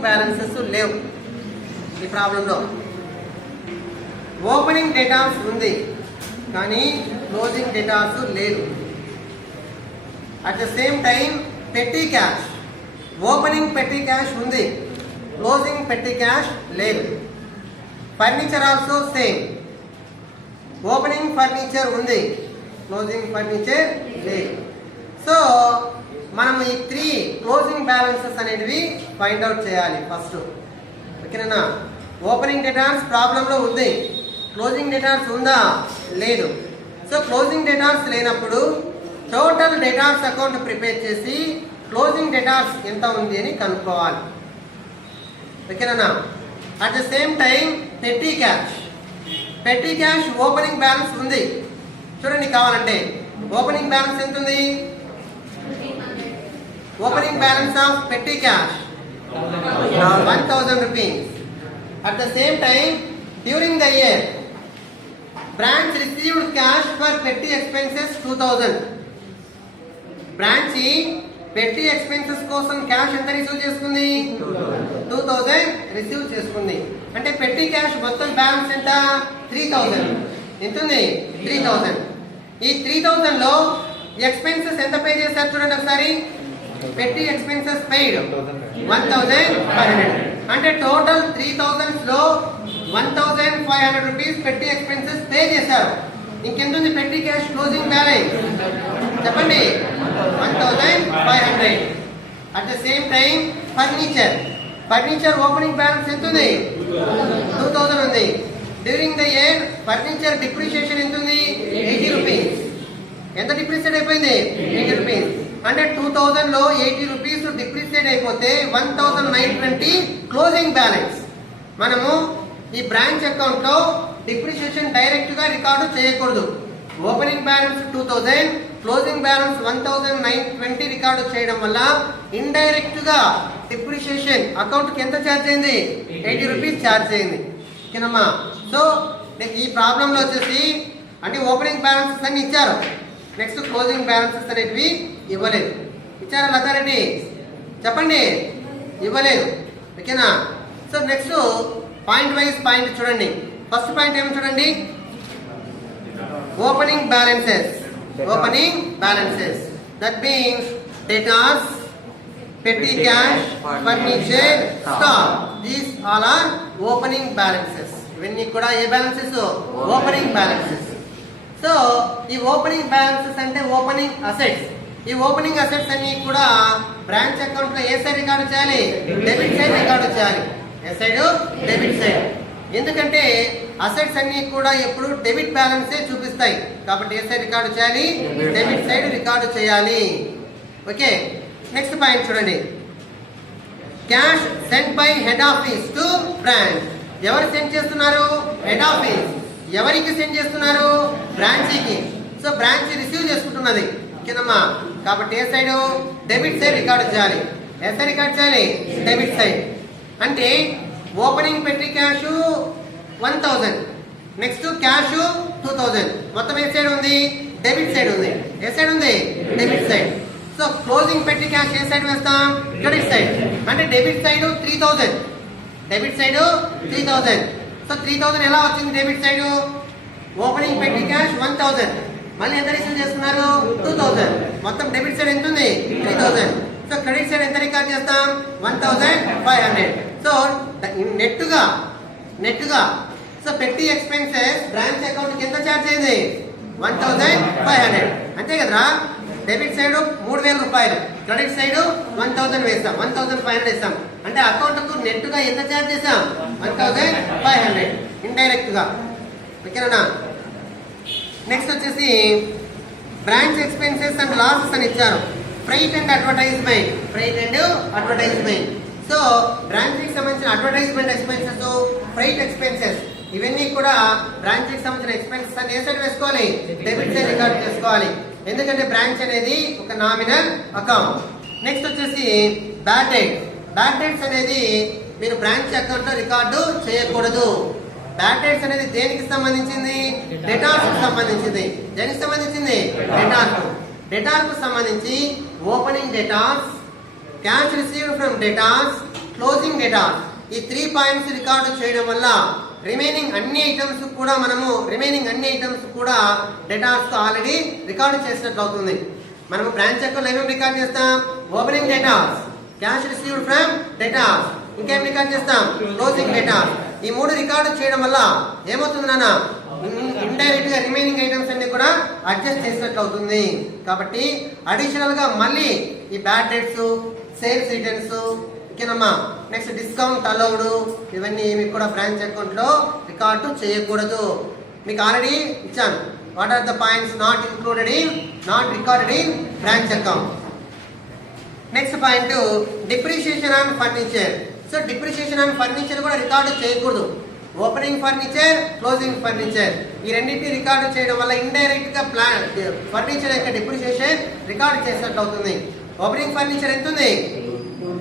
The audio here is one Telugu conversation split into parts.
క్లోజింగ్ బ్యాలెన్సెస్ లేవు ఈ ప్రాబ్లంలో. ఓపెనింగ్ డేటాస్ ఉంది కానీ క్లోజింగ్ డేటాస్ లేదు. అట్ ద సేమ్ టైం పెట్టి క్యాష్, ఓపెనింగ్ పెట్టి క్యాష్ ఉంది, క్లోజింగ్ పెట్టి క్యాష్ లేదు. Furniture also same, opening furniture ఉంది, క్లోజింగ్ ఫర్నిచర్ లేదు. సో మనం ఈ 3 క్లోజింగ్ బ్యాలెన్సెస్ అనేటివి ఫైండ్ అవుట్ చేయాలి ఫస్ట్. ఓకేనా? ఓపెనింగ్ డేటాస్ ప్రాబ్లంలో ఉంది, క్లోజింగ్ డేటాస్ ఉందా? లేదు. సో క్లోజింగ్ డేటాస్ లేనప్పుడు టోటల్ డేటాస్ అకౌంట్ ప్రిపేర్ చేసి క్లోజింగ్ డేటాస్ ఎంత ఉంది అని కనుక్కోవాలి. ఓకేనా? అట్ ద సేమ్ టైం పెట్టి క్యాష్, పెట్టి క్యాష్ ఓపెనింగ్ బ్యాలెన్స్ ఉంది. చూడండి కావాలంటే ఓపెనింగ్ బ్యాలెన్స్ ఎంత ఉంది? ఓపెనింగ్ బ్యాలెన్స్ ఆఫ్ పెట్టి cash 1000 rupees. At the same time, during the year, branch received cash for petty expenses 2000. Branch petty expenses కోసం క్యాష్ ఎంత రిసీవ్ చేసుకుంది? 2000 రిసీవ్ చేసుకుంది. అంటే పెట్టి క్యాష్ మొత్తం బ్యాలెన్స్ ఎంత? 3000. ఎంత ఉంది? 3000. ఈ 3000 లో ఎక్స్పెన్సెస్ ఎంత పే చేశారు చూడండి ఒకసారి. పెట్టి ఎక్స్పెన్సెస్ పెయిడ్ 1500. అంటే టోటల్ 3000 లో 1500 రూపీస్ పెట్టి ఎక్స్పెన్సెస్ పే చేశారు. ఇంకెంత ఉంది పెట్టి క్యాష్ క్లోజింగ్ బ్యాలెన్స్? చెప్పండి. 1500. At the same time furniture, furniture opening balance ఎంత ఉంది? 2000 ఉంది. During the year furniture depreciation ఎంత ఉంది? 80 రూపీస్. ఎంత డిప్రిషియేట్ అయిపోయింది? 80 రూపీస్. అంటే 2000 లో 80 రూపీస్ డిప్రిషియేట్ అయిపోతే 1920 క్లోజింగ్ బ్యాలెన్స్. మనము ఈ బ్రాంచ్ అకౌంట్ లో డిప్రిషియేషన్ డైరెక్ట్ గా రికార్డు చేయకూడదు. Opening balance 2000, closing balance 1920 record చేయడం వల్ల ఇండైరెక్ట్ గా డిప్రిషియేషన్ అకౌంట్ కి ఎంత ఛార్జ్ అయింది? 80 రూపీస్ ఛార్జ్ అయింది. ఓకేనమ్మా? సో ఈ ప్రాబ్లం లో వచ్చేసి అంటే ఓపెనింగ్ బ్యాలెన్సెస్ అన్ని ఇచ్చారు, నెక్స్ట్ క్లోజింగ్ బ్యాలెన్సెస్ అనేటివి ఇవ్వలేదు. ఇచ్చారా లతారెడ్డి? చెప్పండి. ఇవ్వలేదు. ఓకేనా? So next point wise point చూడండి. ఫస్ట్ పాయింట్ ఏమి చూడండి? Opening balances. Opening balances that means datas, petty cash, furniture, stock. These all are opening balances. ఇవన్నీ కూడా ఏ బ్యాలెన్సెస్? Opening balances. సో ఈ ఓపెనింగ్ బ్యాలెన్సెస్ అంటే ఓపెనింగ్ అసెట్స్. ఈ ఓపెనింగ్ అసెట్స్ అన్ని కూడా బ్రాంచ్ అకౌంట్ లో ఏ సైడ్ రికార్డు చేయాలి? డెబిట్ సైడ్ రికార్డు చేయాలి. ఏ సైడ్? Debit side. ఎందుకంటే అసెట్స్ అన్ని కూడా ఎప్పుడు డెబిట్ బ్యాలెన్సే చూపిస్తాయి కాబట్టి ఏ సైడ్ రికార్డు చేయాలి? డెబిట్ సైడ్ రికార్డు చేయాలి. ఓకే. నెక్స్ట్ పాయింట్ చూడండి. Cash cent by head office to branch. ఎవరు సెండ్ చేస్తున్నారు? Head office. ఎవరికి సెండ్ చేస్తున్నారు? బ్రాంచీకి. సో బ్రాంచ్ రిసీవ్ చేసుకుంటున్నది కిందమ్మా. కాబట్టి ఏ సైడ్? డెబిట్ సైడ్ రికార్డు చేయాలి. ఏ సైడ్ రికార్డు చేయాలి? Debit side. అంటే opening petty cash 1000, next cash 2000. మొత్తం ఏ సైడ్ ఉంది? డెబిట్ సైడ్ ఉంది. ఏ సైడ్ ఉంది? Debit side. So closing petty cash ఏ సైడ్ వేస్తాం? Credit side. అంటే debit side 3000, debit side 3000. So 3000 ఎలా వచ్చింది debit side? Opening petty cash 1000, మళ్ళీ ఎంత రిసీవ్ చేస్తున్నారు? 2000. మొత్తం డెబిట్ సైడ్ ఎంత ఉంది? 3000. సో క్రెడిట్ సైడ్ ఎంత రికార్డ్ చేస్తాం? 1500. సో నెట్టుగా సో పెట్టి ఎక్స్పెన్సెస్ బ్రాంచ్ అకౌంట్ కి ఎంత ఛార్జ్ అయింది? 1500. అంతే కదరా? డెబిట్ సైడ్ 3000 రూపాయలు, క్రెడిట్ సైడ్ 1000 వేస్తాం, 1500 వేస్తాం. అంటే అకౌంట్ కు నెట్ గా ఎంత ఛార్జ్ చేసాం? 1500 ఇండైరెక్ట్ గా. ఓకేనా? నెక్స్ట్ వచ్చేసి బ్రాంచ్ ఎక్స్పెన్సెస్ అండ్ లాసెస్ అని ఇచ్చారు. Freight and advertisement. Freight and advertisement. So branch కి సంబంధించిన అడ్వర్టైజ్మెంట్ ఎక్స్పెన్సెస్, ఫ్రైట్ ఎక్స్పెన్సెస్ ఇవన్నీ కూడా బ్రాంచ్ కి సంబంధించిన ఎక్స్పెన్సెస్ అని ఏ సైడ్ వేసుకోవాలి? డెబిట్ సైడ్ రికార్డ్ చేసుకోవాలి. ఎందుకంటే బ్రాంచ్ అనేది ఒక నామినల్ అకౌంట్. నెక్స్ట్ వచ్చేసి బ్యాడ్ డెట్. బ్యాడ్ డెట్స్ అనేది మీరు బ్రాంచ్ అకౌంట్ లో రికార్డు చేయకూడదు. బ్యాడ్ డెట్స్ అనేది దేనికి సంబంధించింది? డేటాస్ కు సంబంధించింది. దేనికి సంబంధించింది? డేటాస్. డేటాస్ కు సంబంధించి opening datas, cash received from datas, closing datas. ఈ 3 పాయింట్స్ రికార్డు చేయడం వల్ల రిమైనింగ్ అన్ని ఐటమ్స్ కూడా డేటాస్ ఆల్రెడీ రికార్డు చేసినట్లు అవుతుంది. మనము బ్రాంచ్ అకౌంట్ ఏమేమి రికార్డ్ చేస్తాం? Opening datas, cash received from datas, ఇంకేం రికార్డ్ చేస్తాం? Closing datas. ఈ 3 రికార్డు చేయడం వల్ల ఏమవుతుంది నాన్న? ఇండైరెక్ట్ గా రిమైనింగ్ ఐటమ్స్ అన్ని కూడా అడ్జస్ట్ చేసినట్లు అవుతుంది. కాబట్టి అడిషనల్ గా మళ్ళీ ఈ బ్యాడ్ డెట్స్, సేల్స్ రిటర్న్స్, ఓకేనమ్మా, నెక్స్ట్ డిస్కౌంట్ అలౌడ్, ఇవన్నీ ఏమి కూడా బ్రాంచ్ అకౌంట్ లో రికార్డు చేయకూడదు. మీకు ఆల్రెడీ ఇచ్చాను. What are the points not recorded in branch account. Next point depreciation on furniture. So depreciation on furniture కూడా రికార్డు చేయకూడదు. ఓపెనింగ్ ఫర్నిచర్, క్లోజింగ్ ఫర్నిచర్, ఈ రెండింటిని రికార్డు చేయడం వల్ల ఇండైరెక్ట్ గా ఫర్నిచర్ యొక్క డిప్రిషియేషన్ రికార్డు చేసినట్లు అవుతుంది. ఓపెనింగ్ ఫర్నిచర్ ఎంత ఉంది?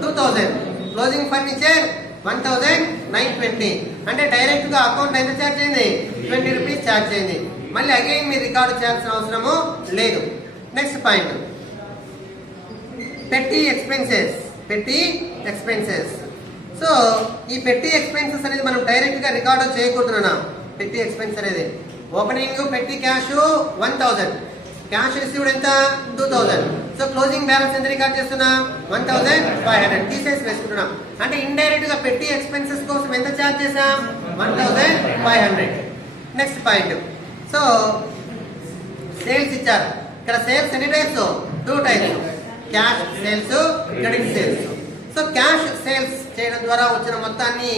2000. Closing furniture 1920. అంటే డైరెక్ట్ గా అకౌంట్ ఎంత ఛార్జ్ అయింది? 20 రూపీస్ ఛార్జ్ అయింది. మళ్ళీ అగైన్ మీరు రికార్డు చేయాల్సిన అవసరము లేదు. నెక్స్ట్ పాయింట్ పెట్టి ఎక్స్పెన్సెస్. సో ఈ పెట్టి ఎక్స్పెన్సెస్ అనేది మనం డైరెక్ట్ గా రికార్డు చేయకూడదునా? పెట్టి ఎక్స్పెన్స్ అనేది opening petty cash 1000, cash received ఎంత? 2000. సో క్లోజింగ్ బ్యాలెన్స్ ఎంత రికార్డ్ చేస్తున్నా? 1500 తీసేసి వేసుకుంటున్నాం. అంటే ఇండైరెక్ట్ గా పెట్టి ఎక్స్పెన్సెస్ కోసం ఎంత ఛార్జ్ చేసాం? 1500. నెక్స్ట్ పాయింట్, సో సేల్స్ ఇచ్చారు. ఇక్కడ సేల్స్ ఎన్ని types? 2 types, cash sales, credit sales. So cash sales చేయడం ద్వారా వచ్చిన మొత్తాన్ని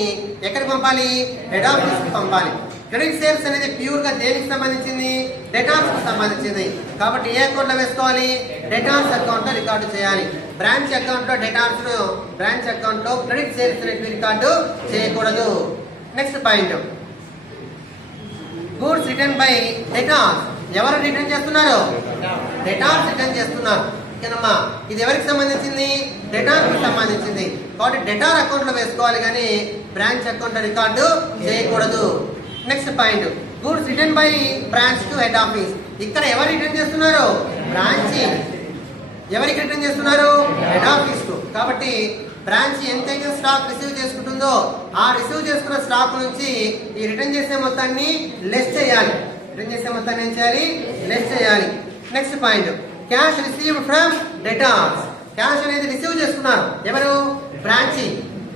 ఎక్కడికి పంపాలి? హెడ్ ఆఫీస్ కి పంపాలి. క్రెడిట్ సేల్స్ అనేది ప్యూర్ గా దేనికి సంబంధించింది? డేటాస్ కు సంబంధించింది. కాబట్టి ఏ అకౌంట్ లో వేసుకోవాలి? డేటాస్ అకౌంట్ లో రికార్డు చేయాలి. బ్రాంచ్ అకౌంట్ లో బ్రాంచ్ అకౌంట్ లో క్రెడిట్ సేల్స్ అనేది రికార్డు చేయకూడదు. Next point goods written by datas. ఎవరు రిటర్న్ చేస్తున్నారు? డేటాస్ రిటర్న్ చేస్తున్నారు. ఓకేనమ్మా, ఇది ఎవరికి సంబంధించింది? డేటార్ కు సంబంధించింది. కాబట్టి డేటార్ అకౌంట్ లో వేసుకోవాలి కానీ బ్రాంచ్ అకౌంట్ లో రికార్డు చేయకూడదు. Next point goods written by branch to head office. ఇక్కడ ఎవరు రిటర్న్ చేస్తున్నారు? బ్రాంచ్. ఎవరికి రిటర్న్ చేస్తున్నారు? హెడ్ ఆఫీస్ కు. కాబట్టి బ్రాంచ్ ఎంతైతే స్టాక్ రిసీవ్ చేసుకుంటుందో ఆ రిసీవ్ చేసుకున్న స్టాక్ నుంచి ఈ రిటర్న్ చేసే మొత్తాన్ని లెస్ చేయాలి. రిటర్న్ చేసే మొత్తాన్ని ఏం చేయాలి? లెస్ చేయాలి. Next point cash received from datas. Cash అనేది రిసీవ్ చేసుకున్నారు ఎవరు? బ్రాంచ్.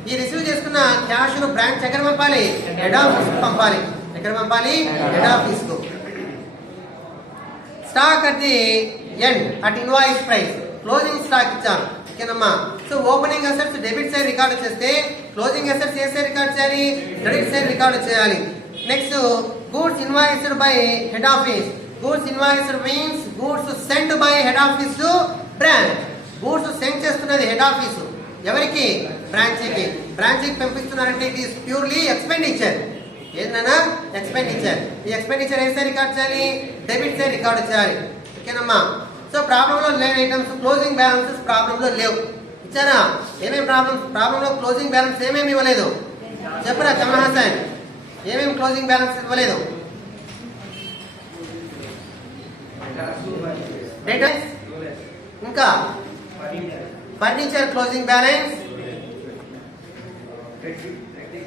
ఈ రిసీవ్ చేసుకున్న క్యాష్ ను బ్రాంచ్ ఎక్కడ పంపాలి? హెడ్ ఆఫీస్ కు పంపాలి. ఎక్కడ పంపాలి? హెడ్ ఆఫీస్ కు. Stock at the end at invoice price. Closing stock ఇచ్చాను. ఓకేనమ్మా. So opening assets debit side record చేస్తే క్లోజింగ్ అసెట్స్ ఏ సైడ్ రికార్డు చేయాలి? క్రెడిట్ సైడ్ రికార్డు చేయాలి. Next goods invoiced by head office. Goods invoiced means goods sent by head office to branch. Goods send చేస్తున్నది హెడ్ ఆఫీస్ ఎవరికి? బ్రాంచ్కి. బ్రాంచ్కి పంపిస్తున్నారంటే ఇట్ ఈస్ ప్యూర్లీ ఎక్స్పెండిచర్. ఏదైనా ఎక్స్పెండిచర్. ఈ ఎక్స్పెండిచర్ ఏ సైడ్ రికార్డ్ చేయాలి? డెబిట్ సైడ్ రికార్డు చేయాలి. ఓకేనమ్మా. సో ప్రాబ్లం లో లేని ఐటమ్స్ క్లోజింగ్ బ్యాలెన్సెస్ ప్రాబ్లం లో లేవు. ఇచ్చారా? ఏమేమి ప్రాబ్లం లో క్లోజింగ్ బ్యాలెన్స్ ఏమేమి ఇవ్వలేదు? చెప్పరా కమల్ హాసన్, ఏమేమి క్లోజింగ్ బ్యాలెన్స్ ఇవ్వలేదు? డేటాస్, ఇంకా ఫర్నిచర్ క్లోజింగ్ బ్యాలెన్స్,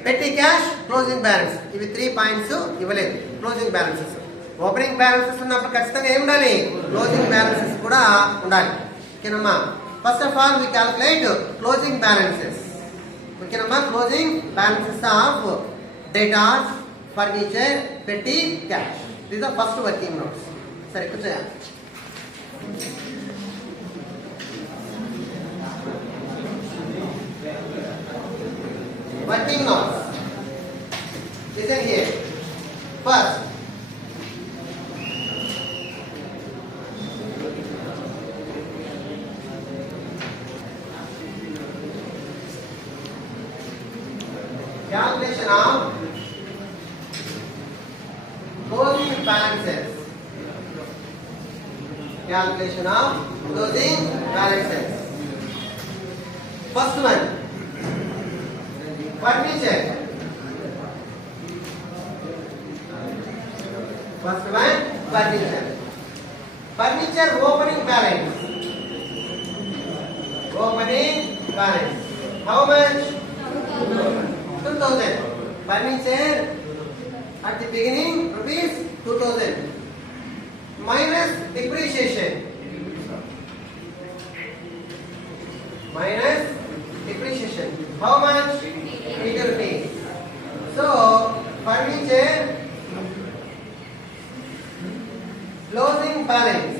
పెట్టి క్యాష్ క్లోజింగ్ బ్యాలెన్స్. ఇవి 3 పాయింట్స్ ఇవ్వలేదు క్లోజింగ్ బ్యాలెన్సెస్. ఓపెనింగ్ బ్యాలెన్సెస్ ఉన్నప్పుడు ఖచ్చితంగా ఏమి ఉండాలి? క్లోజింగ్ బ్యాలెన్సెస్ కూడా ఉండాలి. ఓకేనమ్మా. First of all we calculate closing balances. ఓకేనమ్మా. Closing balances of debtors, furniture, petty, cash. This the first working notes. సరే ఇక్కడ చేయాలి. Working notes. Listen here. First, calculation of closing balances. Calculation of closing balances. First one. Furniture. First one, furniture. Furniture opening balance. Opening balance. How much? 2000. Furniture at the beginning rupees 2000 minus depreciation. Minus depreciation. How much? 80 rupees. So furniture closing balance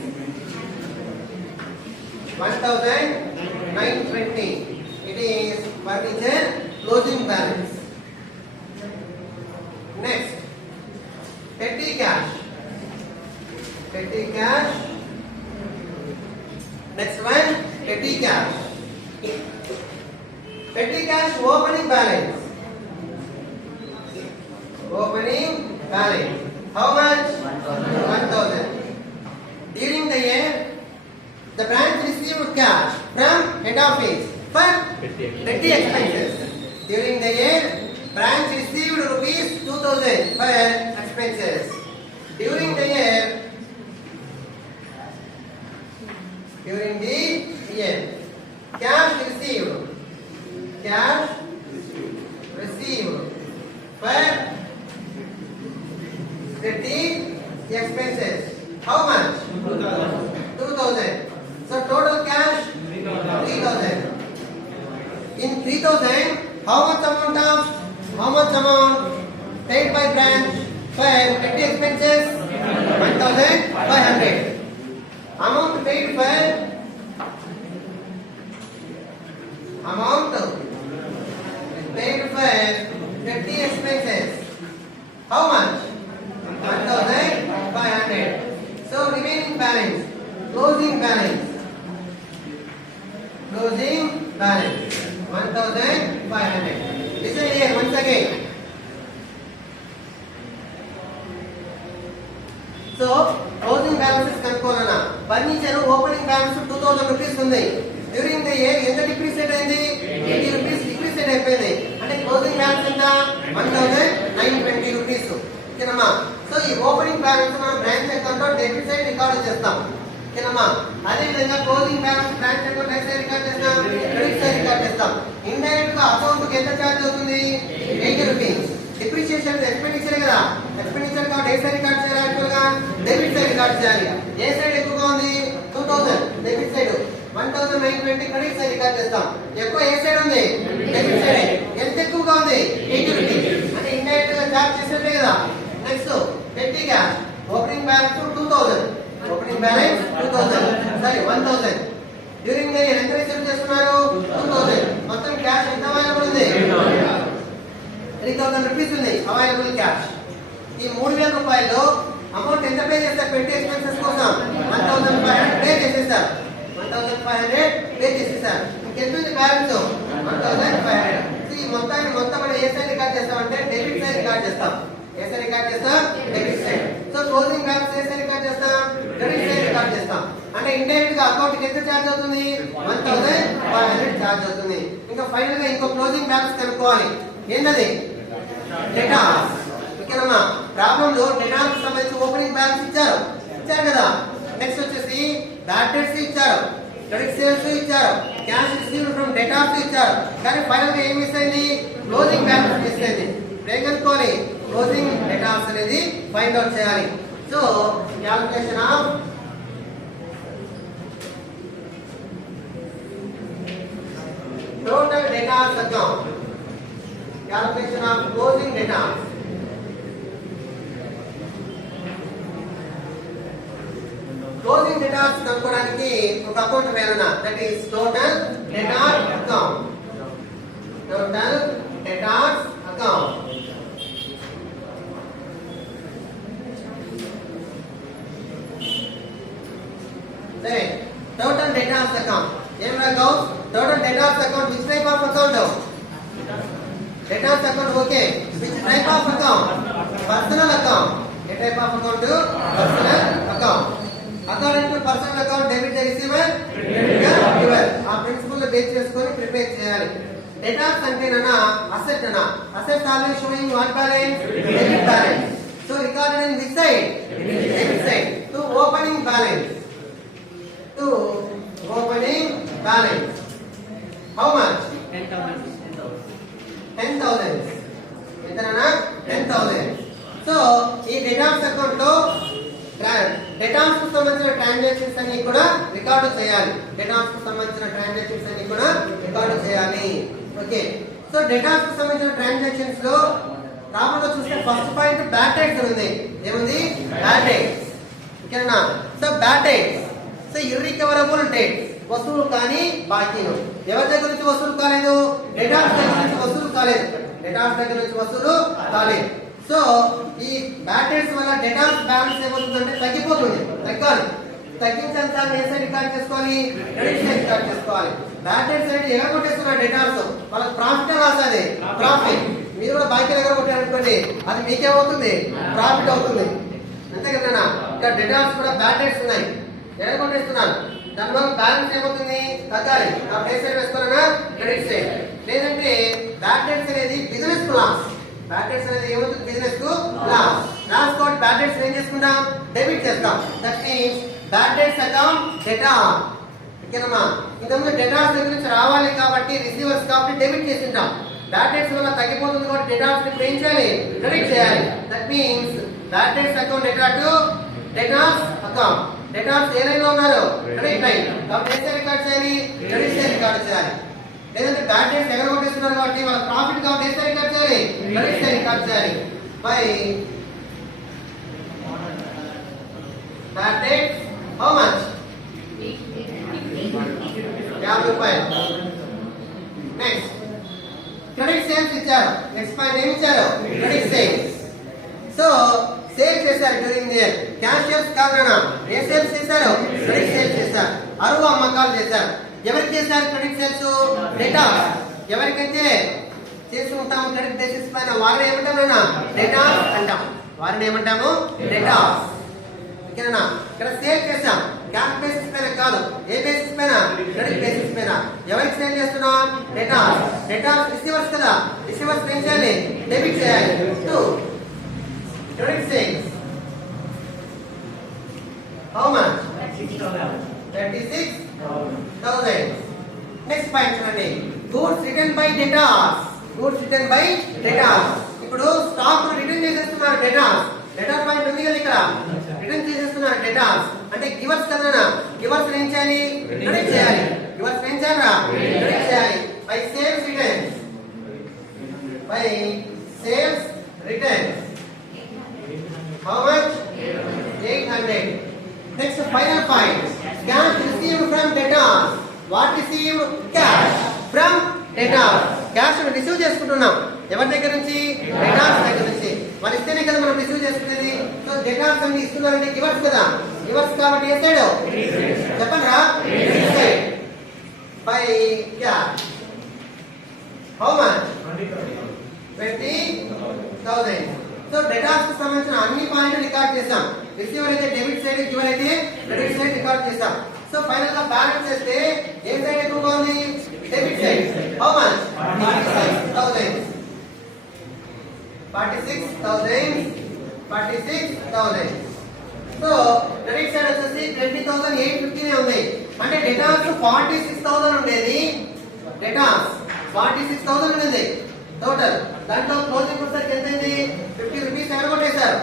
1920. It is furniture closing balance. Next, petty cash. Petty cash. Next one, petty cash. Petty cash opening balance. Opening balance. How much? 1000. During the year, the branch received cash from head office for petty expenses. During the year, branch received rupees 2000 for expenses. During the year, cash received for petty expenses. How much? 2000. So total cash 3000. In 3000, how much amount paid by branch for petty expenses? 1500. Amount paid for petty expenses. How much? 1500. So remaining balance, closing balance 1500. Listen here once again. So closing balances కనుక్కోవాలన్నా ఫర్నిచర్ ఓపెనింగ్ బ్యాలెన్స్ 2000 రూపీస్ ఉంది. డ్యూరింగ్ ద ఇయర్ ఎంత డిప్రిసియేట్ అయింది? 80 రూపీస్ డిప్రిసియేట్ అయిపోయింది. అంటే క్లోజింగ్ బ్యాలెన్స్ ఎంత? 1920 రూపీస్. ఓకేనమ్మా. సో ఈ ఓపెనింగ్ బ్యాలెన్స్ మనం బ్రాంచ్ అకౌంట్ లో డెబిట్ సైడ్ రికార్డ్ చేస్తాం. ఓకేనమ్మా. అదే విధంగా క్లోజింగ్ బ్యాలెన్స్ బ్రాంచ్ అకౌంట్ ఏ సైడ్ రికార్డ్ చేస్తాం? క్రెడిట్ సైడ్ రికార్డ్ చేస్తాం. ఇండైరెక్ట్ గా అకౌంట్ కి ఎంత ఛార్జ్ అవుతుంది? 80 రూపీస్. డిప్రిసియేషన్ ఎక్స్పెండిచర్ కదా, ఎక్స్పెండిచర్ కాబట్టి ఏ సైడ్ రికార్డ్ చేయాలి? యాక్చువల్ గా డెబిట్ సైడ్ రికార్డ్ చేయాలి. ఏ సైడ్ ఎక్కువగా ఉంది? 2000 debit side, 1920 credit side record చేస్తాం. ఎక్కువ ఏ సైడ్ ఉంది? Debit side. ఎంత ఎక్కువగా ఉంది? 80 రూపీస్. అంటే ఇండైరెక్ట్ గా ఛార్జ్ చేసినట్టే కదా. నెక్స్ట్ పెట్టి cash opening balance 2000. Opening balance 2000 sorry 1000. During the year ఎంత రిసీవ్ చేస్తున్నారు? 2000. మొత్తం క్యాష్ ఎంత అవైలబుల్ ఉంది? 3000 రూపీస్ ఉంది అవైలబుల్ క్యాష్. ఈ 3000 రూపాయలు అమౌంట్ ఎంత పే చేస్తారు? పెట్టి ఎక్స్పెన్సెస్ కోసం 1500 పే చేసేసారు. 1500 పే చేసేసారు. ఇంకెంత ఉంది బ్యాలెన్స్? 1500. ఈ మొత్తాన్ని మనం ఏ సైడ్ రికార్డ్ చేస్తామంటే డెబిట్ సైడ్ రికార్డ్ చేస్తాం. ఏ సైడ్ రికార్డ్ చేస్తాం? Debit side. So closing balance ఏ సైడ్ రికార్డ్ చేస్తాం? డెబిట్ సైడ్ రికార్డ్ చేస్తాం. అంటే ఇండైరెక్ట్ గా అకౌంట్ కి ఎంత ఛార్జ్ అవుతుంది? 1500 ఛార్జ్ అవుతుంది. ఇంకా ఫైనల్ గా ఇంకో క్లోజింగ్ బ్యాలెన్స్ కనుక్కోవాలి. ఏంటది? డేటాస్. ఓకేనమ్మా. ప్రాబ్లం లో డేటాస్ సంబంధించి ఓపెనింగ్ బ్యాలెన్స్ ఇచ్చారు కదా. నెక్స్ట్ వచ్చేసి బ్యాడ్ డెట్స్ ఇచ్చారు, క్రెడిట్ సేల్స్ ఇచ్చారు, క్యాష్ రిసీవ్డ్ ఫ్రమ్ డేటాస్ ఇచ్చారు. కానీ ఫైనల్ గా ఏం మిస్ అయింది? క్లోజింగ్ బ్యాలెన్స్ మిస్ అయింది. బ్రేక్ అనుకోవాలి. క్లోజింగ్ డేటాస్ అనేది ఫైండ్ అవుట్ చేయాలి. So calculation of total data account, calculation of closing data. Closing debtor కనుక్కోవడానికి ఒక అకౌంట్ వేయాలన్నా, that is total debtor account. Total debtor account. సరే, టోటల్ డేటా అకౌంట్ ఏం రాగావు? Total debtor account which type of account? Data account. Okay, which type of account? Personal account. A type of account? Personal account. According to personal account debit receiver giver. ఆ ప్రిన్సిపల్ బేస్ చేసుకొని ప్రిపేర్ చేయాలి. డేటాస్ అంటేనా అసెట్ అనా? Assets always sowing what balance? Debit balance. So recorded in which side? Debit side. To opening balance. To opening balance. How much? 10,000. 10,000 ఎంతనా 10,000. సో ఈ డేటాస్ అకౌంట్ లో డేటాస్ కు సంబంధించిన ట్రాన్సాక్షన్స్ అన్ని కూడా రికార్డు చేయాలి. డేటాస్ కు సంబంధించిన ట్రాన్సాక్షన్స్ అన్ని కూడా రికార్డు చేయాలి. ఓకే, సో డేటాస్ కు సంబంధించిన ట్రాన్సాక్షన్స్ లో ప్రాబ్లం లో చూస్తే ఫస్ట్ పాయింట్ బ్యాడ్ డేట్స్ ఉంది. ఏముంది? Bad debts. ఓకేనా? So bad debts, so irrecoverable debts, వసూలు కానీ బాకీలు. ఎవరి దగ్గర నుంచి వసూలు కాలేదు? డేటాస్ దగ్గర నుంచి వసూలు కాలేదు. డేటాస్ దగ్గర నుంచి వసూలు కాలేదు. సో ఈ బ్యాడ్ డేట్స్ వల్ల డేటాస్ బ్యాలెన్స్ ఏమవుతుందంటే తగ్గిపోతుంది. తగ్గాలి. తగ్గించిన సార్ ఏ సైడ్ రికార్డ్ చేసుకోవాలి? క్రెడిట్ సైడ్ రికార్డ్ చేసుకోవాలి. బ్యాడ్ డేట్స్ అంటే ఎవరు కొట్టేస్తున్నారు? డేటాస్. వాళ్ళకి ప్రాఫిట్ రాసాది, ప్రాఫిట్. మీరు కూడా బాకీ దగ్గర కొట్టారనుకోండి, అది మీకేమవుతుంది? ప్రాఫిట్ అవుతుంది. అంతే కదా? ఇక్కడ డేటాస్ కూడా బ్యాడ్ డేట్స్ ఉన్నాయి, ఎవరు కొట్టేస్తున్నారు? దానివల్ల బ్యాలెన్స్ ఏమవుతుంది? తగ్గాలి. ఆ ఏ సైడ్ వేసుకోవాలన్నా క్రెడిట్ సైడ్. లేదంటే బ్యాడ్ డేట్స్ అనేది బిజినెస్ కు లాస్. బ్యాడ్ డేట్స్ అనేది ఏమవుతుంది? బిజినెస్ కు లాస్. లాస్ కాబట్టి బ్యాడ్ డేట్స్ ఏం చేసుకుంటాం? డెబిట్ చేస్తాం. That means bad dates account data. ఓకేనమ్మా? ఇంతకుముందు డేటాస్ దగ్గర నుంచి రావాలి కాబట్టి రిసీవర్స్ కాబట్టి డెబిట్ చేస్తుంటాం. బ్యాడ్ డేట్స్ వల్ల తగ్గిపోతుంది కాబట్టి డేటాస్ ఇప్పుడు ఏం చేయాలి? క్రెడిట్ చేయాలి. That means bad dates account data to datas account. Datas A line లో ఉన్నారు? Credit line. కాబట్టి ఏ రికార్డ్ చేయాలి? క్రెడిట్ సైడ్ రికార్డ్ చేయాలి. లేదంటే బ్యాడ్ డేట్స్ ఎక్కడ కొట్టేస్తున్నారు కాబట్టి వాళ్ళ ప్రాఫిట్ కాబట్టి ఏ సైడ్ రికార్డ్ చేయాలి? క్రెడిట్ సైడ్ రికార్డ్ చేయాలి. By bad dates how much? 50 రూపాయలు. నెక్స్ట్ క్రెడిట్ సేల్స్ ఇచ్చారు. నెక్స్ట్ పాయింట్ ఏమి ఇచ్చారు? Credit sales. సో సేల్ చేశారు డ్యూరింగ్ ఇయర్. క్యాష్ సేల్స్ కాదన్నా, ఏ సేల్స్ చేశారు? క్రెడిట్ సేల్స్ చేశారు. అరువు అమ్మకాలు చేశారు. ఎవరికి చేశారు క్రెడిట్ సేల్స్? డేటా. ఎవరికైతే చేసి ఉంటాము క్రెడిట్ బేసిస్ పైన వారిని ఏమంటామన్నా? డేటా అంటాం. వారిని ఏమంటాము? డేటా. ఓకేనా? ఇక్కడ సేల్ చేశాం క్యాష్ బేసిస్ పైన కాదు. ఏ బేసిస్ పైన? క్రెడిట్ బేసిస్ పైన. ఎవరికి సేల్ చేస్తున్నాం? డేటా. డేటా రిసీవర్స్ కదా, రిసీవర్స్ ఏం చేయాలి? డెబిట్ చేయాలి. 2 credit sales. How much? 36,000. Next point చూడండి. Goods written by debtors. Goods written by debtors. ఇప్పుడు స్టాక్ రిటర్న్ చేసేస్తున్నారు డేటాస్. డేటా పాయింట్ ఉంది కదా ఇక్కడ. రిటర్న్ చేసేస్తున్నారు డేటాస్. అంటే గివర్స్ కదా. గివర్స్ ఏం చేయాలి? క్రెడిట్ చేయాలి. గివర్స్ ఏం చేయాలా? క్రెడిట్ చేయాలి. By sales returns. By sales returns. How much? 800. Next final point. Cash received from debtors. What received? Cash from debtors. Cash receive చేసుకుంటున్నాం. ఎవరి దగ్గర నుంచి? డేటాస్ దగ్గర నుంచి. వాళ్ళు ఇస్తేనే కదా మనం రిసీవ్ చేసుకునేది. సో డేటాస్ అన్ని ఇస్తున్నారంటే గివర్స్ కదా. గివర్స్ కాబట్టి ఏ సైడ్? చెప్పండి రా. Side. By cash. How much? 20,000. So datas కు సంబంధించిన అన్ని పాయింట్లు రికార్డ్ చేసాం. రిసీవర్ అయితే డెబిట్ సైడ్, గివర్ అయితే క్రెడిట్ సైడ్ రికార్డ్ చేసాం. సో ఫైనల్ గా బ్యాలెన్స్ చేస్తే ఏ సైడ్ ఎక్కువగా ఉంది? Debit side. How much? 46,000. 46,000. So credit side వచ్చేసి 20,850 ఉంది. అంటే డేటాస్ 46,000 ఉండేది. డేటాస్ 46,000 ఉంది టోటల్. దాంట్లో క్లోజింగ్ వచ్చేసరికి ఎంత అయింది? 50 రూపీస్ ఎవరు కొట్టేశారు?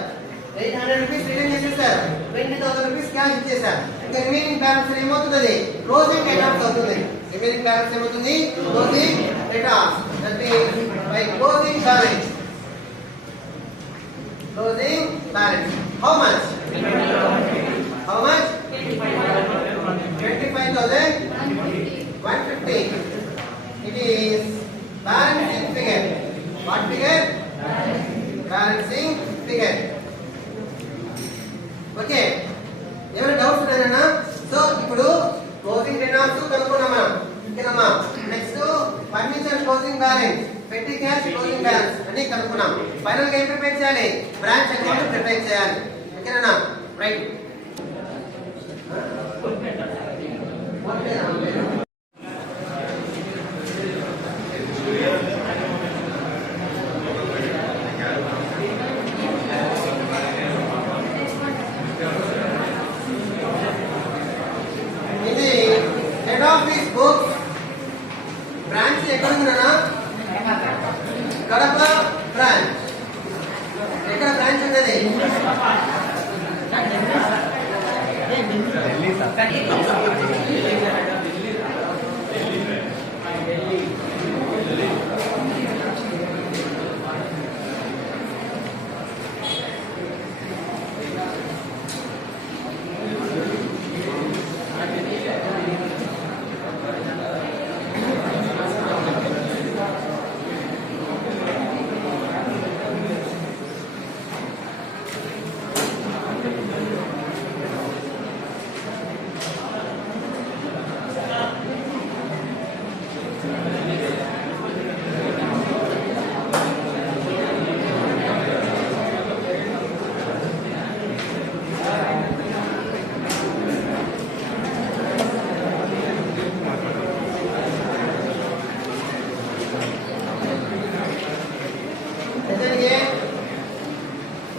800 రూపీస్ రిటర్న్ చేసేసారు. 20,000 రూపీస్ క్యాష్ ఇచ్చేసారు. ఇంకా రిమైనింగ్ బ్యాలెన్స్ ఏమవుతుంది? క్లోజింగ్ డేటాస్ అవుతుంది. రిమైనింగ్ బ్యాలెన్స్ ఏమవుతుంది? Closing datas. That means by closing balance. Closing balance. How much? How much? 25,150. It is balancing figure. What figure? Balancing figure. Okay, ఏమైనా డౌట్స్ ఉన్నాయన్నా? సో ఇప్పుడు క్లోజింగ్ డేటాస్ కనుక్కున్నాం మనం. ఓకేనమ్మా? నెక్స్ట్ ఫర్నిచర్ క్లోజింగ్ బ్యాలెన్స్, పెట్టి క్యాష్ క్లోజింగ్ బ్యాలెన్స్ అన్ని కనుక్కున్నాం. ఫైనల్ గా ఏం ప్రిపేర్ చేయాలి? బ్రాంచ్ అకౌంట్ ప్రిపేర్ చేయాలి. ఓకేనా? రైట్. కడప బ్రాంచ్. ఎక్కడ బ్రాంచ్ ఉన్నది?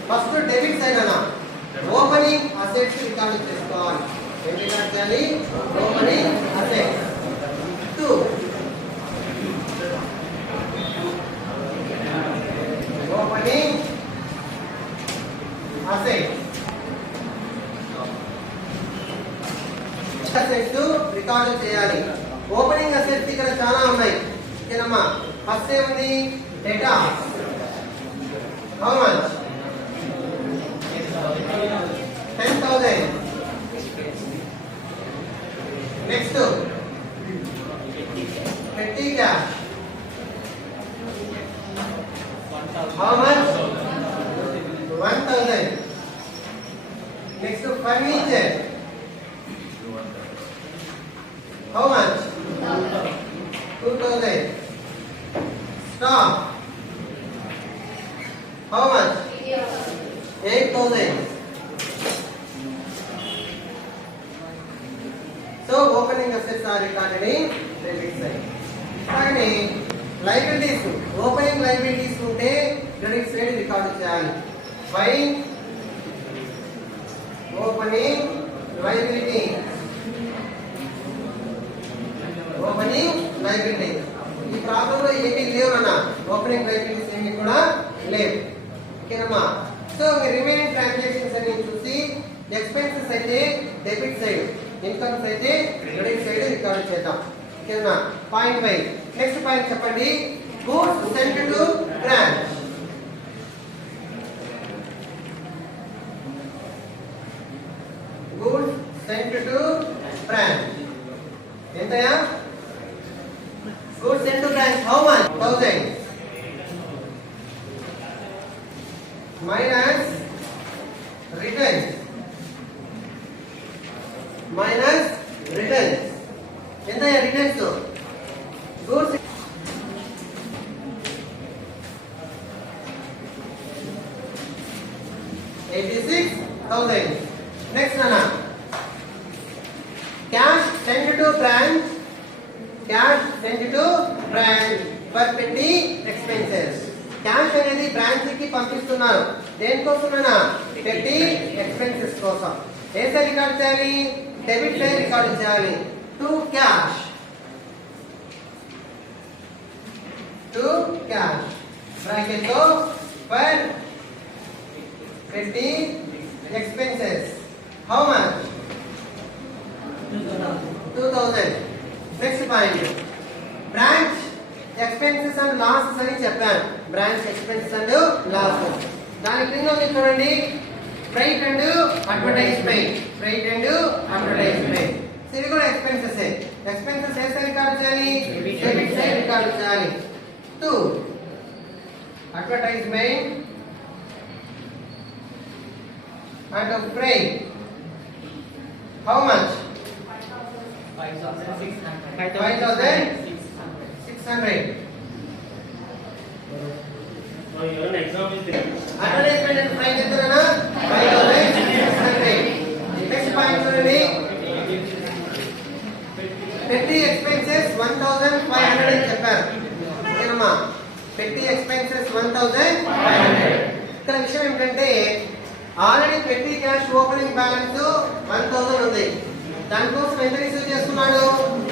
ఫస్ట్ డెబిట్ సైడ్ అన్న ఓపెనింగ్ అసెట్స్ రికార్డ్ చేసుకోవాలి. ఏం రికార్డ్ చేయాలి? Opening assets. 2 opening assets record చేయాలి. ఓపెనింగ్ అసెట్స్ ఇక్కడ చాలా ఉన్నాయి. ఓకేనమ్మా. ఫస్ట్ ఏముంది? Data. How much? 10,000. Next, petty cash. How much? 1,000. Next, furniture. How much? 2,000. Stock. How much? 8,000. So opening assets are recorded in debit side. కానీ liabilities, opening liabilities ఉంటే credit side రికార్డ్ చేయాలి. Buying opening liability. Opening liability. ఈ ప్రాబ్లం లో ఏమీ లేవు అన్న. ఓపెనింగ్ లైబిలిటీస్ ఏమీ కూడా లేవు. ఓకేనమ్మా. సో రిమైనింగ్ ట్రాన్సాక్షన్స్ అన్ని చూసి ఎక్స్పెన్సెస్ అయితే డెబిట్ సైడ్, ఇన్కమ్స్ అయితే క్రెడిట్ సైడ్ రికార్డ్ చేద్దాం. ఓకేనా? పాయింట్ 5. నెక్స్ట్ పాయింట్ చెప్పండి. Goods sent to branch. Goods sent to branch ఎంతయా? Goods sent to branch how much? 1000 minus returns. Minus returns ఎంతయా? Returns goods 86,000. నెక్స్ట్ అన్న cash sent to branch. Cash sent to branch for petty expenses. Cash అనేది బ్రాంచ్ కి పంపిస్తున్నారు. దేనికోసమన్నా? పెట్టి ఎక్స్పెన్సెస్ కోసం. ఏ సైడ్ రికార్డ్ చేయాలి? డెబిట్ సైడ్ రికార్డ్ చేయాలి. To cash. To cash bracket లో ఫర్ పెట్టి expenses. How much? 2,000. Next point. Branch expenses and losses అని చెప్పాను. Branch expenses and losses. దాని కింద ఉంది చూడండి. Freight and advertisement. Freight and advertisement. ఇవి కూడా expenses. Expenses ఏ సైడ్ రికార్డ్ చేయాలి? డెబిట్ సైడ్ రికార్డ్ చేయాలి. 2 advertisement and of freight. How much? 5,600. Advertisement and freight ఎంతనా? 5,600. Next point చూడండి. petty expenses 1,500 అని చెప్పారు. ఓకేనమ్మా. petty expenses 1,500. ఇక్కడ విషయం ఏంటంటే ఆల్రెడీ పెట్టి క్యాష్ ఓపెనింగ్ బ్యాలెన్స్ 1,000 ఉంది. దానికోసం ఎంత రిసీవ్ చేస్తున్నాడు?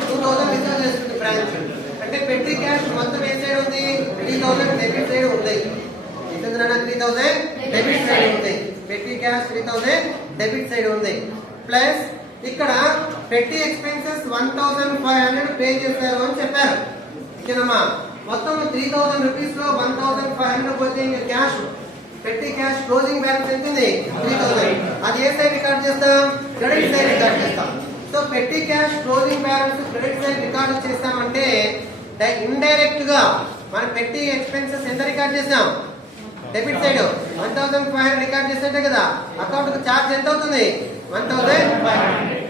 2,000 రిసీవ్ చేస్తుంది బ్రాంచ్. అంటే పెట్టి క్యాష్ మొత్తం ఏ సైడ్ ఉంది? 3,000 3000 డెబిట్ సైడ్ ఉంది. ఎంతనా 3000 డెబిట్ సైడ్ ఉంది. పెట్టి క్యాష్ 3000 డెబిట్ సైడ్ ఉంది. ప్లస్ ఇక్కడ పెట్టి ఎక్స్పెన్సెస్ 1500 పే చేశారు అని చెప్పారు. ఓకేనమ్మా, మొత్తం 3000 రూపీస్ లో 1500 పోతే క్యాష్ పెట్టి క్యాష్ క్లోజింగ్ బ్యాలెన్స్ ఎంత ఉంది 3000. అది ఏ సైడ్ రికార్డ్ చేస్తాం? క్రెడిట్ సైడ్ రికార్డ్ చేస్తాం. సో పెట్టి cash closing balance credit side record చేస్తామంటే ఇండైరెక్ట్ గా మనం పెట్టి ఎక్స్పెన్సెస్ ఎంత రికార్డ్ చేస్తాం? డెబిట్ సైడ్ 1500 రికార్డ్ చేస్తే కదా అకౌంట్ కు చార్జ్ ఎంత అవుతుంది? 1500.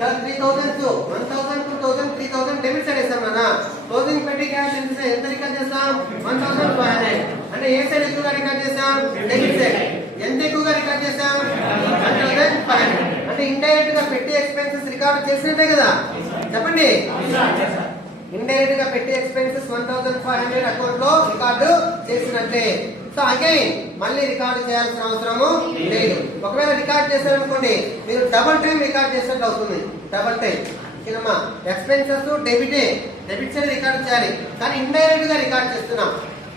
3000 టు 1000 2000 3000 డెబిట్ సైడ్ వేస్తాం కదా. క్లోజింగ్ పెట్టి క్యాష్ ఎంత రికార్డ్ చేస్తాం? 1500. అంటే ఏ సైడ్ ఎక్కువగా రికార్డ్ చేస్తాం? Debit side. ఎంత ఎక్కువగా రికార్డ్ చేస్తాం? 1500. అంటే ఇండైరెక్ట్ గా పెట్టి ఎక్స్పెన్సెస్ రికార్డ్ చేసినట్టే కదా, చెప్పండి. ఇండైరెక్ట్ గా పెట్టి ఎక్స్పెన్సెస్ 1500 అకౌంట్ లో రికార్డు చేసినట్టే. సో అగైన్ మళ్ళీ రికార్డు చేయాల్సిన అవసరము లేదు. ఒకవేళ రికార్డ్ చేశారనుకోండి మీరు డబుల్ టైం రికార్డ్ చేసినట్టు అవుతుంది. డబుల్ టైం ఓకేనమ్మా. ఎక్స్పెన్సెస్ డెబిట్ సైడ్ రికార్డ్ చేయాలి, కానీ ఇండైరెక్ట్ గా రికార్డ్ చేస్తున్నాం.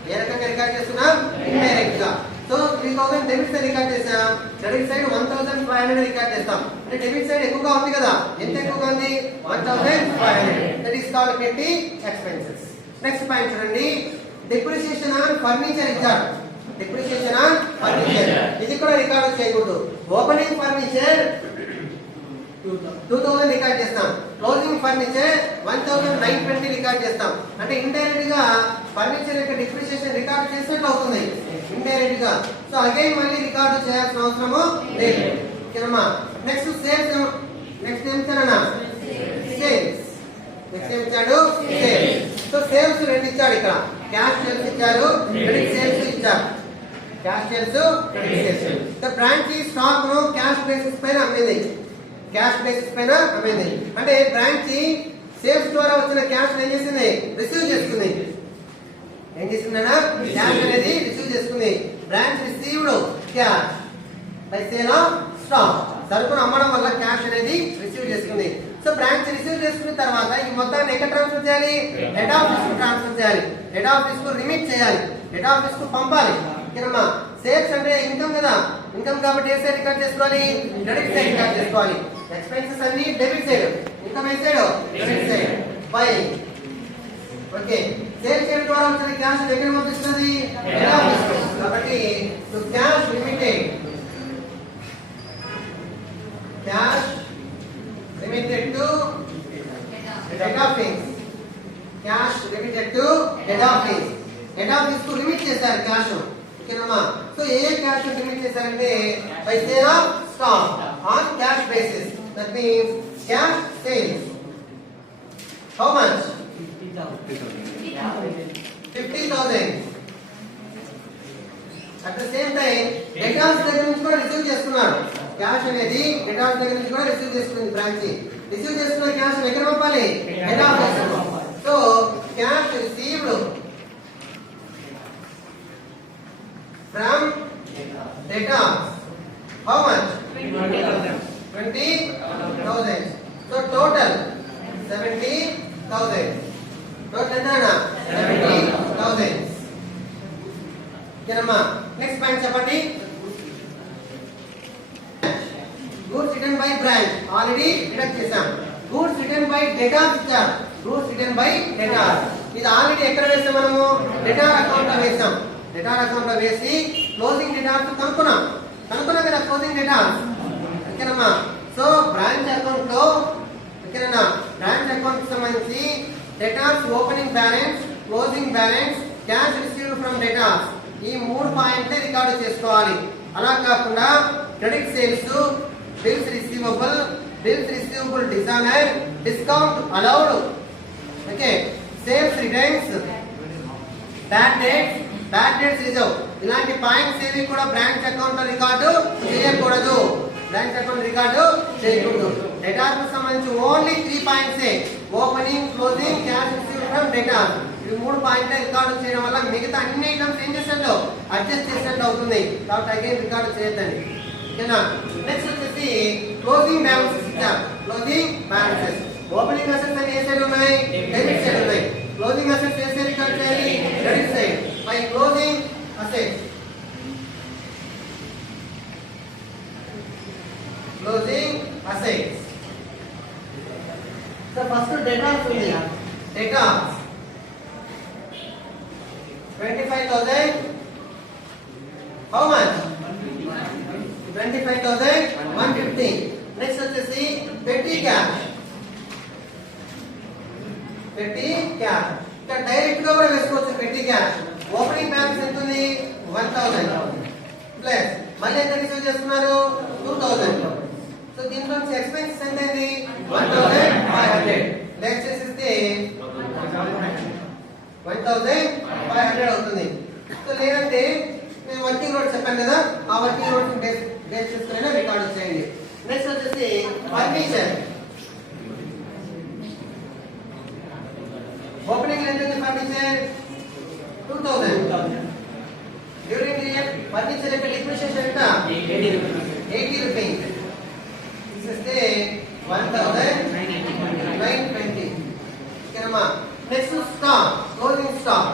ఏ రకంగా రికార్డ్ చేస్తున్నాం? ఇండైరెక్ట్ గా. సో 3000 డెబిట్ సైడ్ రికార్డ్ చేసాం, క్రెడిట్ సైడ్ 1500 రికార్డ్ చేస్తాం. అంటే డెబిట్ సైడ్ ఎక్కువగా ఉంది కదా. ఎంత ఎక్కువగా ఉంది? 1500. దట్ ఈస్ కాల్డ్ పెట్టి ఎక్స్పెన్సెస్. నెక్స్ట్ పాయింట్ చూడండి, డిప్రిసియేషన్ ఆన్ ఫర్నిచర్ ఇచ్చారు. డిప్రిసియేషన్ ఆన్ ఫర్నిచర్ ఇది కూడా రికార్డ్ చేయకూడదు. ఓపెనింగ్ ఫర్నిచర్ 2000 రికార్డ్ చేస్తాం, క్లోజింగ్ ఫర్నిచర్ 1920 రికార్డ్ చేస్తాం. అంటే ఇండైరెక్ట్ గా ఫర్నిచర్ యొక్క డిప్రిసియేషన్ రికార్డ్ చేసినట్టు అవుతుంది ఇండైరెక్ట్ గా. సో అగైన్ మళ్ళీ రికార్డు చేయాల్సిన అవసరము లేదు. ఓకేనమ్మా. Next sales. నెక్స్ట్ ఏం ఇచ్చారన్నా? సేల్స్. నెక్స్ట్ ఏం ఇచ్చాడు? సేల్స్. సో సేల్స్ రెండు ఇచ్చాడు ఇక్కడ. క్యాష్ సేల్స్ ఇచ్చారు, క్రెడిట్ సేల్స్ ఇచ్చారు. Cash sales, credit sales. The branch ఈ స్టాక్ ను క్యాష్ బేసిస్ పైన అమ్మింది. క్యాష్ బేసిస్ పైన అమ్మింది అంటే బ్రాంచ్ సేల్స్ ద్వారా వచ్చిన క్యాష్ ఏం చేసింది? రిసీవ్ చేసుకుంది. ఏం చేసిందన్నా? క్యాష్ అనేది రిసీవ్ చేసుకుంది. Branch received cash by sale of stock. సరుకును అమ్మడం వల్ల క్యాష్ అనేది రిసీవ్ చేసుకుంది. సో బ్రాంచ్ రిసీవ్ చేసుకున్న తర్వాత ఈ మొత్తాన్ని ఎక్కడ ట్రాన్స్ఫర్ చేయాలి? హెడ్ ఆఫీస్ కు ట్రాన్స్ఫర్ చేయాలి. హెడ్ ఆఫీస్ కు రిమిట్ చేయాలి. హెడ్ ఆఫీస్ కు పంపాలి. ఓకేనమ్మా. సేల్స్ అంటే ఇన్కమ్ కదా, ఇన్కమ్ కాబట్టి ఏ సైడ్ రికార్డ్ చేసుకోవాలి? క్రెడిట్ సైడ్ రికార్డ్ చేసుకోవాలి. ఎక్స్పెన్సెస్ అన్ని డెబిట్ సైడ్, ఇన్కమ్ ఏ side? Credit side. By okay. Sale చేయడం ద్వారా వచ్చిన క్యాష్ ఎక్కడ పంపిస్తుంది? Head office. కాబట్టి to cash limited, cash limited to head office. Cash limited to head office. Head office కు లిమిట్ చేశారు క్యాష్. ఓకేనమ్మా. సో ఏ క్యాష్ లిమిట్ చేశారంటే by sale of stock on cash basis. That means cash sales. How much? 50,000. At the same time debtors దగ్గర నుంచి కూడా రిసీవ్ చేసుకున్నారు. క్యాష్ అనేది డెటార్స్ దగ్గర నుంచి కూడా రిసీవ్ చేసుకుంది బ్రాంచ్. రిసీవ్ చేసుకున్న క్యాష్ ఎక్కడ పంపాలి? Head office. So cash received from debtors. How much? 20,000. So total 70,000. Total enna? 70,000. Kenamma. Next point chapandi. Goods written by branch already deduct chesam. Goods written by debtors ichcharu. Goods written by debtors. ఇది ఆల్రెడీ ఎక్కడ వేసాం మనము? డెటార్ అకౌంట్ లో వేసాం. డెటార్ అకౌంట్ లో వేసి క్లోజింగ్ డెటార్స్ కనుక్కున్నాం కదా క్లోజింగ్ డెటార్స్. ఓకేనమ్మా. సో బ్రాంచ్ అకౌంట్ లో ఓకేనా బ్రాంచ్ అకౌంట్ కి సంబంధించి debtors opening balance, closing balance, cash received from debtors ఈ 3 పాయింట్లే రికార్డు చేసుకోవాలి. అలా కాకుండా credit sales, bills receivable dishonour, discount allowed, okay, sales returns, bad dates reserve ఇలాంటి పాయింట్స్ ఏవి కూడా బ్రాంచ్ అకౌంట్ లో రికార్డు చేయకూడదు. బ్రాంచ్ అకౌంట్ రికార్డు చేయకూడదు. డెటార్ కు సంబంధించి only 3 points opening, closing, cash received from debtor. ఈ 3 పాయింట్లే రికార్డు చేయడం వల్ల మిగతా అన్ని ఐటమ్స్ ఏం చేసినట్టు అడ్జస్ట్ చేసినట్టు అవుతుంది. కాబట్టి అగైన్ రికార్డు చేయొద్దండి. ఓకేనా. నెక్స్ట్ వచ్చేసి క్లోజింగ్ బ్యాలెన్సెస్ ఇచ్చారు. క్లోజింగ్ బ్యాలెన్సెస్ ఓపెనింగ్ అసెట్స్ అని ఏ సైడ్ ఉన్నాయి? డెబిట్ సైడ్ ఉన్నాయి. క్లోజింగ్ అసెట్స్ ఏ సైడ్ రికార్డ్ చేయాలి? Credit side. By closing debtors ఉంది. Debtors 25,000. How much? 25,150. నెక్స్ట్ వచ్చేసి petty cash. petty cash ఇక్కడ డైరెక్ట్ గా కూడా వేసుకోవచ్చు. petty cash ఓపెనింగ్ బ్యాలెన్స్ ఎంత ఉంది? 1000 ప్లస్ మళ్ళీ ఎంత రిసీవ్ చేస్తున్నారు? 2000. సో దీంట్లో ఎక్స్పెన్సెస్ ఎంత అయింది? 1500 లెస్ చేసేస్తే 1500 అవుతుంది. సో లేదంటే నేను వర్కింగ్ నోట్ చెప్పాను కదా, ఆ వర్కింగ్ నోట్ బేస్ చేసుకుని రికార్డ్ చేయండి. నెక్స్ట్ వచ్చేసి ఫర్నిచర్. ఓపెనింగ్ ఎంత ఉంది? ఫర్నిచర్ 2000. డ్యూరింగ్ పీరియడ్ ఫర్నిచర్ యొక్క డిప్రిషియేషన్ ఎంత? 80 రూపీస్. తీసేస్తే 1920. ఓకేనమ్మా. Next stock, closing stock.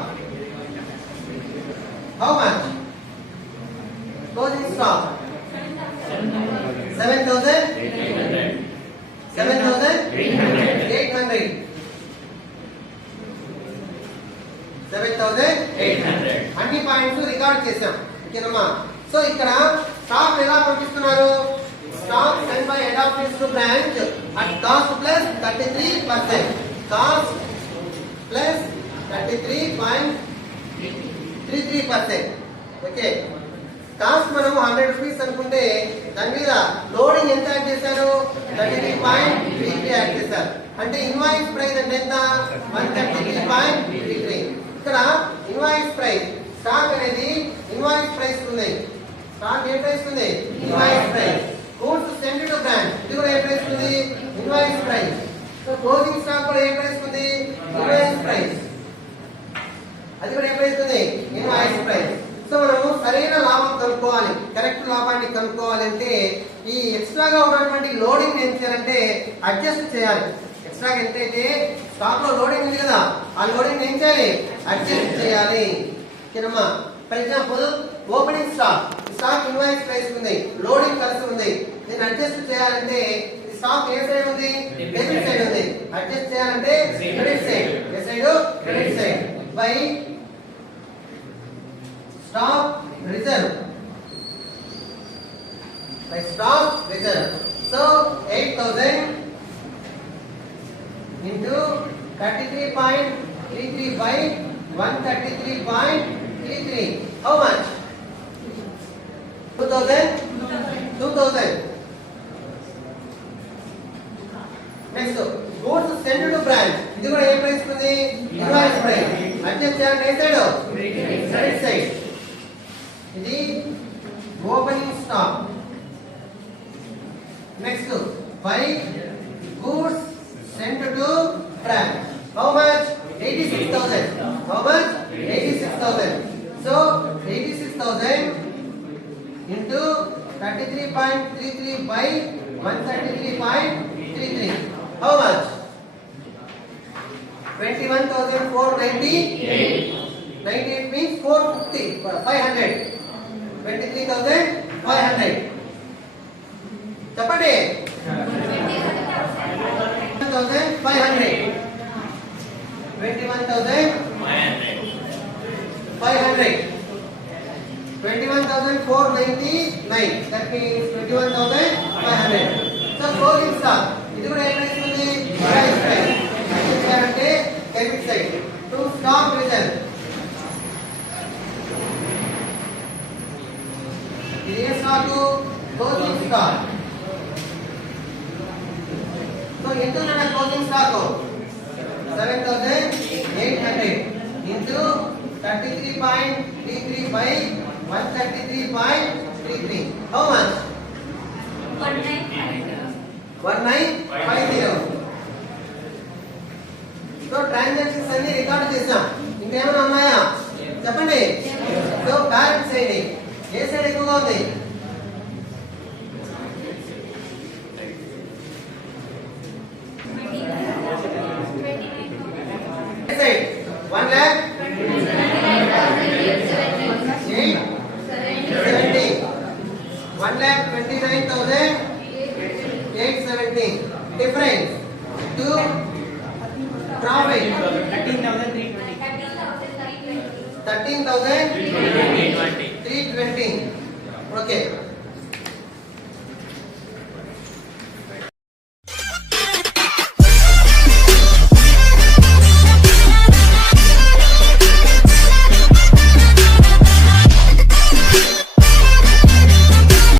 How much? Closing stock 7,800. 7,800 అన్ని పాయింట్స్ రికార్డ్ చేసాం. ఓకేనమ్మా. సో ఇక్కడ స్టాక్ ఎలా పంపిస్తున్నారు? Stock send by head office to branch at cost plus 33%. Cost plus 33.33%. Okay. Cost మనం 100 రూపీస్ అనుకుంటే దాని మీద లోడింగ్ ఎంత యాడ్ చేశారు? 33.33 యాడ్ చేశారు. అంటే ఇన్వాయిస్ ప్రైస్ అంటే ఎంత? 133.33. ఇక్కడ ఇన్వాయిస్ ప్రైస్ స్టాక్ అనేది ఇన్వాయిస్ ప్రైస్ ఉంది. స్టాక్ ఏ ప్రైస్ ఉంది? Invoice price. Goods send two branch ఇది కూడా ఏ ప్రైస్ ఉంది? Invoice price. So closing stock కూడా ఏ ప్రైస్ ఉంది? Invoice price. అది కూడా ఏ ప్రైస్ ఉంది? Invoice price. సో మనము సరైన లాభం కనుక్కోవాలి, కరెక్ట్ లాభాన్ని కనుక్కోవాలి అంటే ఈ ఎక్స్ట్రాగా ఉన్నటువంటి లోడింగ్ ఏం చేయాలంటే అడ్జస్ట్ చేయాలి. ఎక్స్ట్రాగా ఎంతైతే స్టాక్ లో లోడింగ్ ఉంది కదా, ఆ లోడింగ్ ఏం చేయాలి? అడ్జస్ట్ చేయాలి. ఓకేనమ్మా. For example opening stock invoice price ఉంది, లోడింగ్ కలిసి ఉంది. దీన్ని అడ్జస్ట్ చేయాలంటే స్టాక్ ఏ సైడ్ ఉంది? డెబిట్ సైడ్ ఉంది. అడ్జస్ట్ చేయాలంటే credit side. A side? Credit side. By stock reserve. By stock reserve. So 8,000 into 33.33 by 133.33. How much? 2,000. 2,000. Next, goods sent to branch. ఇది కూడా ఏ ప్రైస్ ఉంది? Invoice price. అడ్జస్ట్ చేయాలంటే ఏ సైడ్? Credit side. ఇది opening stock. Next, buy goods sent to branch. How much? 86,000. How much? 86,000. So 86,000 into 33.33 by 133.33. How much? 21,498. 98 means 450. 500. 23,500. చెప్పండి. 21,500. 21,500. 21,499. That means 21,500. So closing stock. ఇది కూడా ఏ ప్రైస్ ఉంది? Price price. అంటే debit side. To stock reserve. ఇది ఏ stock? Closing stock. So into the closing stock 7,800 into 33.33 by 133.33. How much? 1950. So transactions అన్ని రికార్డ్ చేసాం. ఇంకేమైనా ఉన్నాయా? చెప్పండి. సో బ్యాలెన్స్ సైడ్ ఏ సైడ్ ఎక్కువగా ఉంది? Side 1 lakh 870. 1,29,870. Difference 2 profit 13,320. 13,320. Okay.